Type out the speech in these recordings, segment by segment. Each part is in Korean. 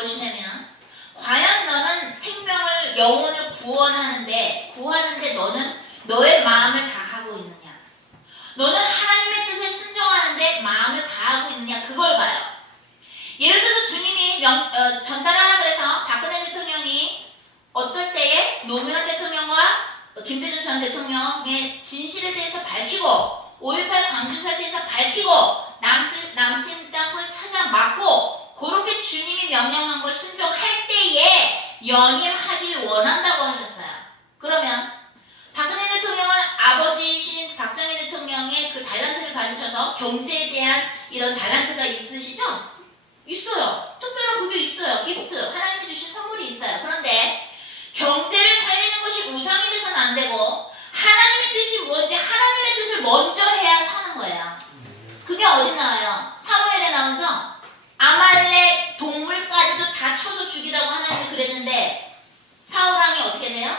무엇이냐면 과연 너는 생명을 영혼을 구원하는데 구하는데 너는 너의 마음을 다하고 있느냐? 너는 하나님의 뜻에 순종하는데 마음을 다하고 있느냐? 그걸 봐요. 예를 들어서 주님이 명, 어, 전달하라 그래서 박근혜 대통령이 어떨 때에 노무현 대통령과 김대중 전 대통령의 진실에 대해서 밝히고 5.18 광주 사태에서 밝히고 남친, 남친 땅을 찾아 막고 그렇게 주님이 명령한 걸 순종할 때에 연임하길 원한다고 하셨어요. 그러면 박근혜 대통령은 아버지이신 박정희 대통령의 그 달란트를 받으셔서 경제에 대한 이런 달란트가 있으시죠? 있어요. 특별한 그게 있어요. 기프트. 하나님이 주신 선물이 있어요. 그런데 경제를 살리는 것이 우상이 돼서는 안 되고 하나님의 뜻이 뭔지 하나님의 뜻을 먼저 해야 사는 거예요. 그게 어디 나와요? 사무엘에 나오죠? 아말렉 동물까지도 다 쳐서 죽이라고 하나님이 그랬는데 사울왕이 어떻게 돼요?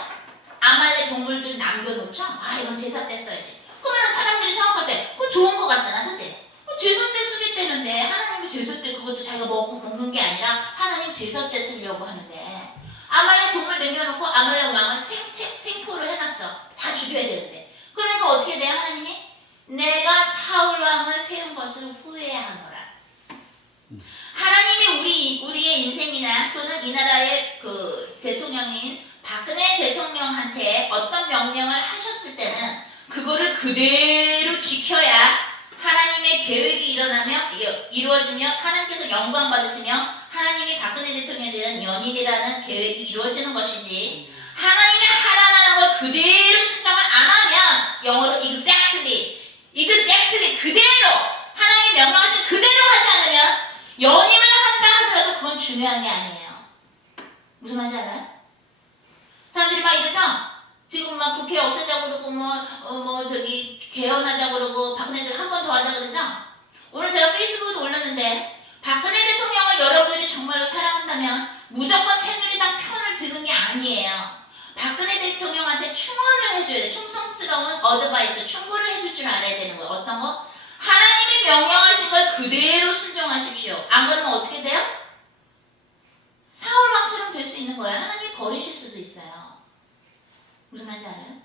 아말렉 동물들 남겨놓죠? 아 이건 제사 때 써야지. 그러면 사람들이 생각할 때 그거 좋은 거 같잖아, 그치? 그 제사 때 쓰겠다는데 하나님이 제사 때 그것도 자기가 먹, 먹는 게 아니라 하나님 제사 때 쓰려고 하는데 아말렉 동물 남겨놓고 아말렉 왕을 생체, 생포를 해놨어. 다 죽여야 되는데. 그러니까 어떻게 돼요, 하나님이? 내가 사울 왕을 세운 것을 후회하노라. 하나님이 우리 우리의 인생이나 또는 이 나라의 그 대통령인 박근혜 대통령한테 어떤 명령을 하셨을 때는 그거를 그대로 지켜야 하나님의 계획이 일어나며 이- 이루어지며 하나님께서 영광 받으시며 하나님이 박근혜 대통령에 대한 연임이라는 계획이 이루어지는 것이지 하나님이 하라는 걸 그대로 순종을 안 하면 영어로 exactly exactly 그대로 하나님이 명령하신 그대로 하지 않으면 연임을 한다 하더라도 그건 중요한 게 아니에요. 무슨 말인지 알아요? 사람들이 막 이러죠? 지금 막 국회 없애자고 그러고 뭐, 어, 뭐 저기 개헌하자고 그러고 박근혜 를 한 번 더 하자 그러죠? 오늘 제가 페이스북에도 올렸는데 박근혜 대통령을 여러분들이 정말로 사랑한다면 무조건 새누리당 편을 드는 게 아니에요. 박근혜 대통령한테 충원을 해줘야 돼. 충성스러운 어드바이스, 충고를 해줄 줄 알아야 되는 거예요. 어떤 거? 하나님이 명령하신 걸 그대로 순종하십시오. 안 그러면 어떻게 돼요? 사울 왕처럼 될 수 있는 거예요. 하나님이 버리실 수도 있어요. 무슨 말인지 알아요?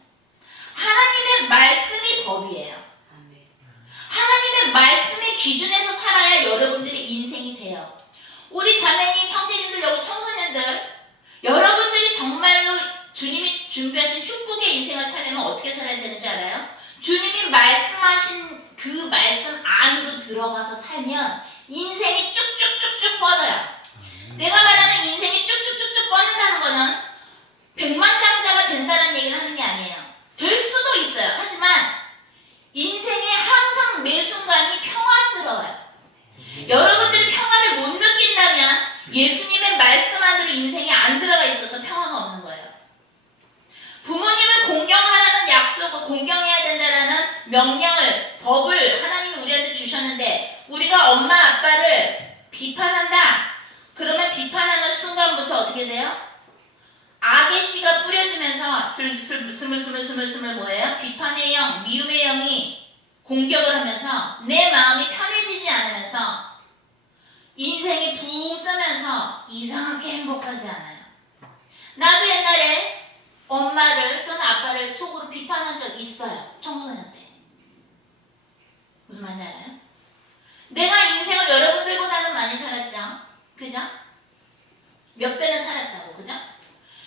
하나님의 말씀이 법이에요. 하나님의 말씀의 기준에서 살아야 여러분들의 인생이 돼요. 우리 자매님, 형제님들, 여기 청소년들, 여러분들이 정말로 주님이 준비하신 축복의 인생을 살려면 어떻게 살아야 되는지 알아요? 주님이 말씀하신 그 말씀 안으로 들어가서 살면 인생이 쭉쭉쭉쭉 뻗어요. 내가 말하는 인생이 쭉쭉쭉쭉 뻗는다는 거는 백만장자가 된다는 얘기를 하는 게 아니에요. 될 수도 있어요. 하지만 인생의 항상 매 순간이 평화스러워요. 여러분들이 평화를 못 느낀다면 예수님의 말씀 안으로 인생이 안 들어가 있어서 평화가 없는 거예요. 부모님을 공경하라는 약속을 공경해야 된다라는 명령을 법을 하나님이 우리한테 주셨는데 우리가 엄마 아빠를 비판한다. 그러면 비판하는 순간부터 어떻게 돼요? 악의 씨가 뿌려지면서 슬슬 스물스물 스물스물 뭐예요? 비판의 영, 미움의 영이 공격을 하면서 내 마음이 편해지지 않으면서 인생이 붕 뜨면서 이상하게 행복하지 않아요. 나도 옛날에 엄마를 또는 아빠를 속으로 비판한 적 있어요. 청소년 때. 무슨 말인지 알아요? 내가 인생을 여러분들보다는 많이 살았죠. 그죠? 몇 배는 살았다고, 그죠?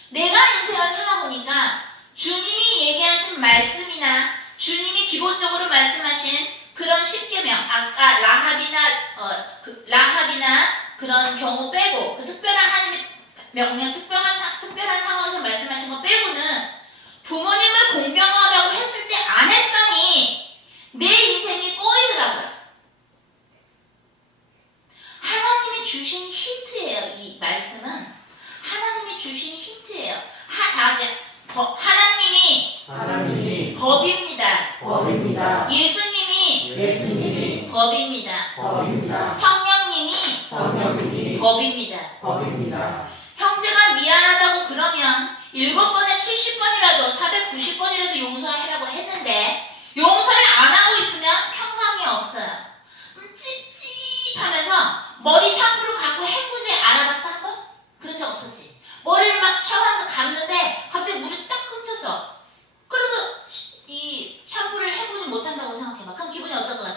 내가 인생을 살아보니까 주님이 얘기하신 말씀이나 주님이 기본적으로 말씀하신 그런 십계명 아까 라합이나 어, 그 라합이나 그런 경우 빼고 그 특별한 하나님의 명령 특별한 사- 특별한 상황에서 말씀하신 거 빼고는 부모님을 공경하라고 했을 때 안 했더니 내 인생이 법입니다. 법입니다. 형제가 미안하다고 그러면 7번에 70번이라도 490번이라도 용서하라고 했는데 용서를 안 하고 있으면 평강이 없어요. 음, 찝찝하면서 머리 샴푸로 갖고 헹구제 알아봤어 한 번? 그런 적 없었지. 머리를 막 샤워하면서 감는데 갑자기 물이 딱 끊겼어. 그래서 이 샴푸를 헹구지 못한다고 생각해봐. 그럼 기분이 어떤 거 같아요?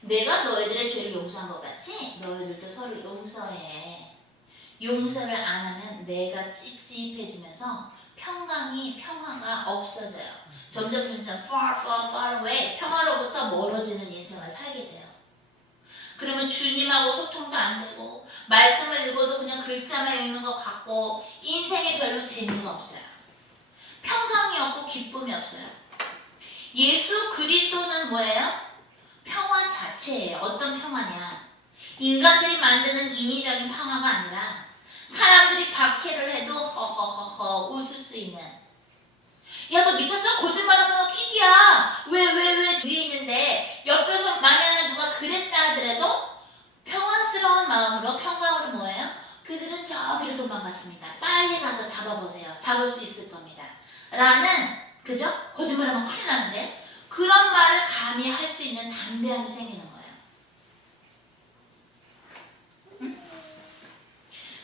내가 너희들의 죄를 용서한 것 같이 너희들도 서로 용서해. 용서를 안 하면 내가 찝찝해지면서 평강이 평화가 없어져요. 점점 점점 far far far away 평화로부터 멀어지는 인생을 살게 돼요. 그러면 주님하고 소통도 안 되고 말씀을 읽어도 그냥 글자만 읽는 것 같고 인생에 별로 재미가 없어요. 평강이 없고 기쁨이 없어요. 예수 그리스도는 뭐예요? 자체예요. 어떤 평화냐? 인간들이 만드는 인위적인 평화가 아니라 사람들이 박해를 해도 허허허허 웃을 수 있는 야 너 미쳤어? 거짓말하면 끼기야 왜 왜 왜 뒤에 있는데 옆에서 만약에 누가 그랬다 하더라도 평안스러운 마음으로 평강으로 뭐예요? 그들은 저기로 도망갔습니다 빨리 가서 잡아보세요 잡을 수 있을 겁니다 라는 그죠? 거짓말하면 큰일 나는데 그런 말을 감히 할 수 있는 담대함이 생기는 거예요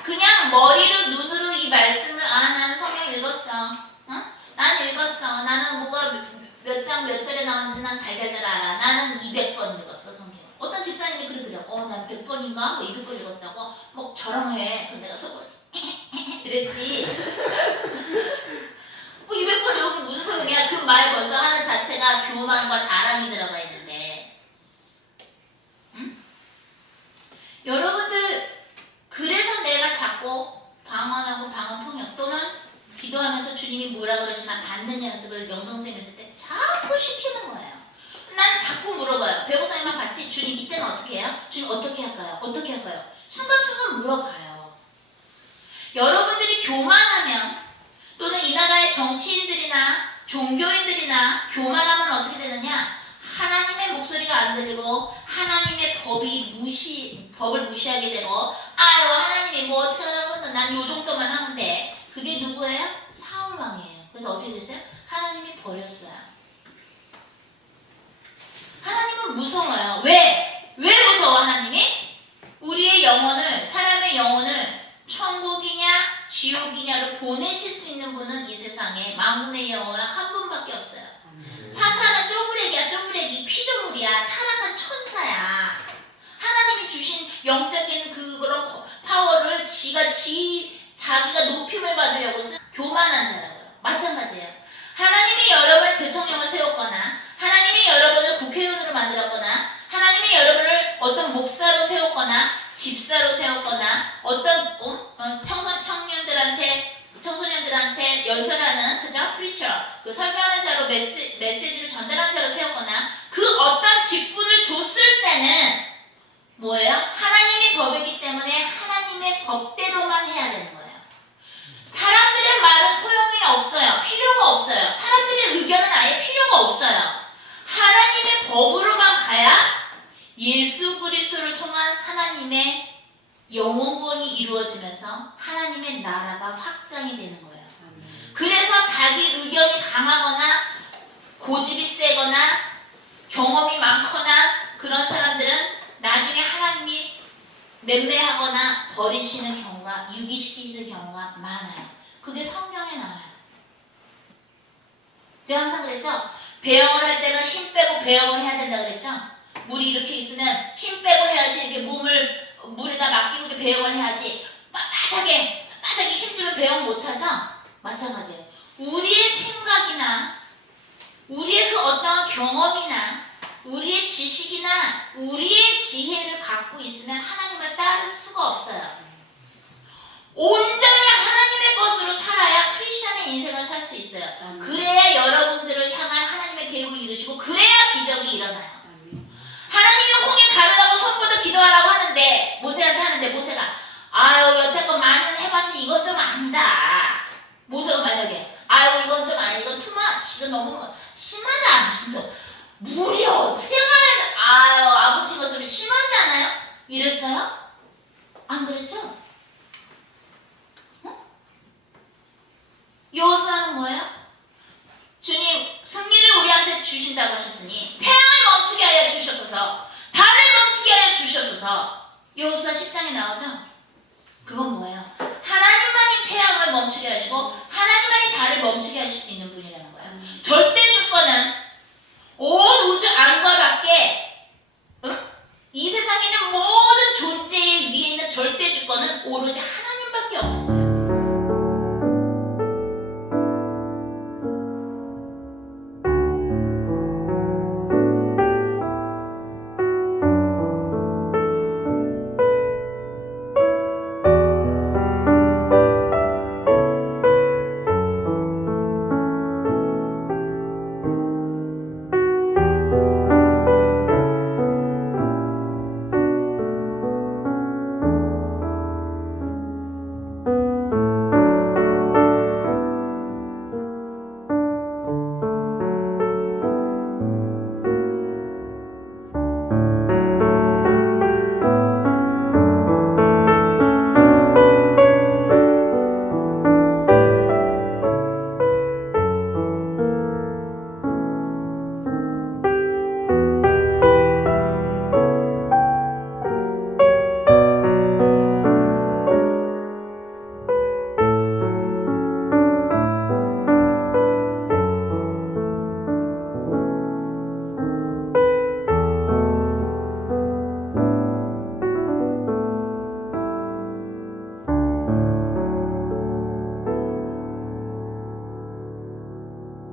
그냥 머리로 눈으로 이 말씀을 아 나는 성경 읽었어. 어? 난 읽었어. 나는 뭐가 몇장몇 절에 나오는지 난 달달달 알아. 나는 200번 읽었어 성경. 어떤 집사님이 그러더라고. 어, 난 100번인가? 뭐 200번 읽었다고. 뭐 저랑해. 근데 내가 속으로 이랬지. 뭐 200번 읽은 게 무슨 소용이야? 그 말 벌써 하는 자체가 교만과 자랑이 들어가 있는데. 응? 여러분들 그래서 내가 자꾸 방언하고 방언 통역 또는 기도하면서 주님이 뭐라 받는 연습을 영성쌤한테 때 자꾸 시키는 거예요. 난 자꾸 물어봐요. 배우사님과 같이 주님 이때는 어떻게 해요? 주님 어떻게 할까요? 어떻게 할까요? 순간순간 물어봐요. 여러분들이 교만하면 또는 이 나라의 정치인들이나 종교인들이나 교만하면 어떻게 되느냐? 하나님의 목소리가 안 들리고 하나님의 법이 무시 법을 무시하게 되고 아유 하나님이 뭐 어떻게 하라고 그런다 난요 정도만 하면 돼 그게 누구예요? 사울 왕이에요 그래서 어떻게 됐어요? 하나님이 버렸어요. 하나님은 무서워요. 왜? 왜 무서워 하나님이? 우리의 영혼을 사람의 영혼을 천국이냐 지옥이냐로 보내실 수 있는 분은 이 세상에 만군의 여호와 한 분밖에 없어요. 사탄은 쪼부레기야 쪼부레기. 피조물이야. 타락한 천사야. 하나님이 주신 영적인 그런 거- 파워를 지가 지 자기가 높임을 받으려고 쓴 교만한 자라고요 마찬가지예요 하나님이 여러분을 대통령을 세웠거나 하나님이 여러분을 국회의원으로 만들었거나 하나님이 여러분을 어떤 목사로 세웠거나 집사로 세웠거나 어떤 어? 어, 청소, 청년들한테 청소년들한테 연설하는 그죠? 프리처 그 설교하는 자로 메시, 메시지를 전달하는 자로 세웠거나 그 어떤 직분을 줬을 때는 뭐예요? 하나님의 법이기 때문에 하나님의 법대로만 해야 되는 거예요. 사람들의 말은 소용이 없어요. 필요가 없어요. 사람들의 의견은 아예 필요가 없어요. 하나님의 법으로만 가야 예수 그리스도를 통한 하나님의 영원 구원이 이루어지면서 하나님의 나라가 확장이 되는 거예요. 그래서 자기 의견이 강하거나 고집이 세거나 경험이 많거나 그런 사람들은 나중에 하나님이 맴매하거나 버리시는 경우가 유기시키는 경우가 많아요. 그게 성경에 나와요. 제가 항상 그랬죠. 배영을 할 때는 힘 빼고 배영을 해야 된다 그랬죠. 물이 이렇게 있으면 힘 빼고 해야지 이렇게 몸을 물에다 맡기고 배영을 해야지 빳빳하게 빳빳하게 힘주면 배영 못하죠. 마찬가지예요. 우리의 생각이나 우리의 그 어떤 경험이나 우리의 지식이나 우리의 지혜를 갖고 있으면 하나님을 따를 수가 없어요. 온전히 하나님의 것으로 살아야 크리스천의 인생을 살 수 있어요. 그래야 여러분들을 향한 하나님의 계획을 이루시고 그래야 기적이 일어나요. 하나님이 홍해 가르라고 손뻗어 기도하라고 하는데 모세한테 하는데 모세가 아유 여태껏 많은 해봤지 이건 좀 아니다. 모세가 만약에 아유 이건 좀 아니 이건 투마 지금 너무 심하다 무슨 저 물이 어떻게 가야 아유 아버지 이건 좀 심하지 않아요? 이랬어요? 안 그랬죠? 어? 여호수아는 뭐예요? 주님 승리를 우리한테 주신다고 하셨으니 태양을 멈추게 하여 주시옵소서 달을 멈추게 하여 주시옵소서 여호수아 10장에 나오죠? 그건 뭐예요? 하나님이 태양을 멈추게 하시고 하나님만이 달을 멈추게 하실 수 있는 분이라는 거예요. 절대 주권은 온 우주 안과 밖에 응? 이 세상에 있는 모든 존재의 위에 있는 절대 주권은 오로지 하나님